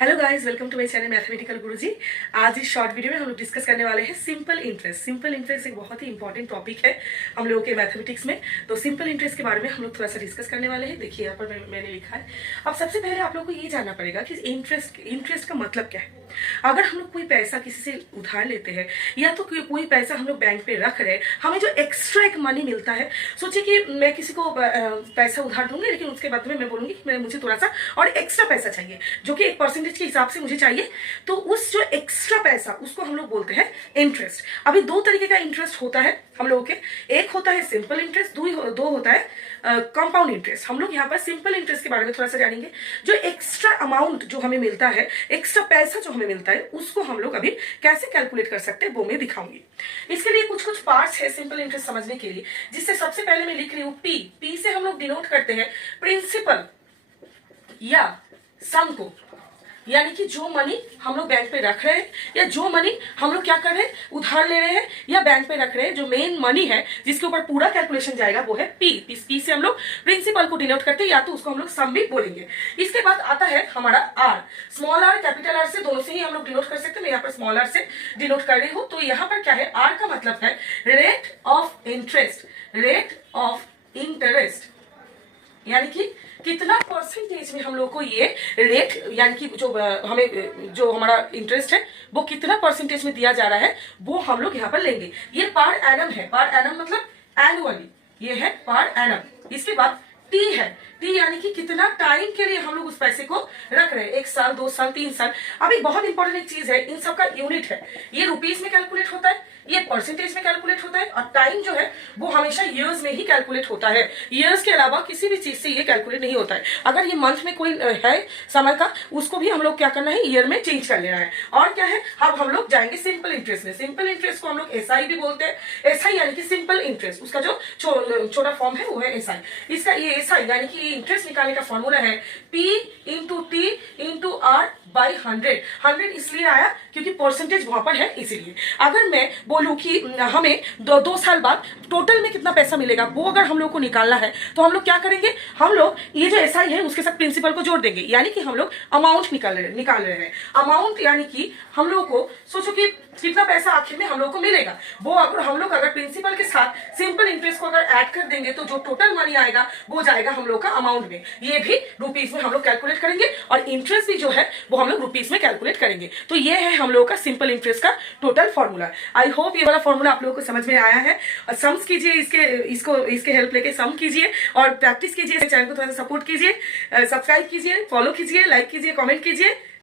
Hello guys, welcome to my channel mathematical Guruji. आज इस short video में हम लोग डिस्कस करने वाले हैं सिंपल इंटरेस्ट। सिंपल इंटरेस्ट एक बहुत ही इंपॉर्टेंट टॉपिक है हम लोगों के मैथमेटिक्स में। तो सिंपल इंटरेस्ट के बारे में हम लोग थोड़ा सा डिस्कस करने वाले हैं। देखिए यहाँ पर मैंने लिखा है। अब सबसे पहले आप लोग को ये जानना पड़ेगा कि इंटरेस्ट का मतलब क्या है। अगर हम लोग कोई पैसा किसी से उधार लेते हैं या तो कोई पैसा हम लोग बैंक पे रख रहे हैं, हमें जो एक्स्ट्रा एक मनी मिलता है, सोचिए कि मैं किसी को पैसा उधार दूंगी, लेकिन उसके बाद में मैं बोलूंगी कि मुझे थोड़ा सा और एक्स्ट्रा पैसा चाहिए, जो कि 1% के हिसाब से मुझे चाहिए। तो उस जो एक्स्ट्रा पैसा उसको हम लोग बोलते हैं इंटरेस्ट। अभी दो तरीके का इंटरेस्ट होता है हम लोगों के। एक होता है सिंपल इंटरेस्ट, दो होता है कंपाउंड इंटरेस्ट। हम लोग यहाँ पर सिंपल इंटरेस्ट के बारे में थोड़ा सा जानेंगे। जो एक्स्ट्रा अमाउंट जो हमें मिलता है, एक्स्ट्रा पैसा जो हमें मिलता है, उसको हम लोग अभी कैसे कैलकुलेट कर सकते हैं वो मैं दिखाऊंगी। इसके लिए कुछ कुछ पार्ट्स है सिंपल इंटरेस्ट समझने के लिए, जिससे सबसे पहले मैं लिख रही हूँ पी से हम लोग डिनोट करते हैं प्रिंसिपल या सम को, यानी कि जो मनी हम लोग बैंक पे रख रहे हैं या जो मनी हम लोग क्या कर रहे हैं, उधार ले रहे हैं या बैंक पे रख रहे हैं, जो मेन मनी है जिसके ऊपर पूरा कैलकुलेशन जाएगा वो है पी से हम लोग प्रिंसिपल को डिनोट करते हैं, या तो उसको हम लोग सम भी बोलेंगे। इसके बाद आता है हमारा R. Small R capital R से दोनों से ही हम लोग डिनोट कर सकते हैं। मैं यहाँ पर स्मॉल आर से डिनोट कर रही हूँ। तो यहाँ पर क्या है, आर का मतलब है rate of interest. Rate of interest यानी कि कितना परसेंटेज में हम लोग को ये रेट, यानी कि जो हमारा इंटरेस्ट है वो कितना परसेंटेज में दिया जा रहा है, वो हम लोग यहाँ पर लेंगे। ये पर एनम है। पर एनम मतलब एनुअली, ये है पर एनम। इसके बाद टी है। टी यानी कि कितना टाइम के लिए हम लोग उस पैसे को रख रहे हैं, 1 साल 2 साल 3 साल। अभी बहुत इंपॉर्टेंट एक चीज है, इन सबका यूनिट है। ये रुपीज में कैलकुलेट होता है, ये परसेंटेज में कैलकुलेट होता है, और टाइम जो है वो हमेशा ईयर्स में ही कैलकुलेट होता है। ईयर्स के अलावा किसी भी चीज से ये कैलकुलेट नहीं होता है। अगर ये मंथ में कोई है समय का, उसको भी हम लोग क्या करना है, ईयर में चेंज कर लेना है। और क्या है, अब हम लोग जाएंगे सिंपल इंटरेस्ट में। सिंपल इंटरेस्ट को हम लोग एसआई भी बोलते हैं। एसआई यानी कि सिंपल इंटरेस्ट, उसका जो छोटा फॉर्म है वो है एसआई। इसका ये एसआई यानी कि इंटरेस्ट निकालने का फॉर्मूला है P into T into R by 100। 100 इसलिए आया क्योंकि परसेंटेज वहां पर है, इसीलिए। अगर मैं बोलूं कि हमें दो साल बाद टोटल में कितना पैसा मिलेगा, वो अगर हम लोग को निकालना है, तो हम लोग क्या करेंगे, हम लोग ये जो एसआई है उसके साथ प्रिंसिपल को जोड़ देंगे, यानी कि हम लोग अमाउंट निकाल रहे हैं। अमाउंट यानी कि हम लोग को सोचो कि कितना पैसा आखिर में हम लोग को मिलेगा, वो अगर प्रिंसिपल के साथ सिंपल इंटरेस्ट को अगर ऐड कर देंगे तो जो टोटल मनी आएगा वो जाएगा हम लोग का अमाउंट में। ये भी रुपीज में हम लोग कैलकुलेट करेंगे, और इंटरेस्ट भी जो है वो हम लोग रुपीज में कैलकुलेट करेंगे। तो ये है हम लोग का सिंपल इंटरेस्ट का टोटल फॉर्मूला। आई होप ये वाला फॉर्मूला आप लोगों को समझ में आया है। और सम्स कीजिए, इसके हेल्प लेके सम कीजिए और प्रैक्टिस कीजिए। चैनल को थोड़ा सा सपोर्ट कीजिए, सब्सक्राइब कीजिए, फॉलो कीजिए, लाइक कीजिए, कमेंट कीजिए।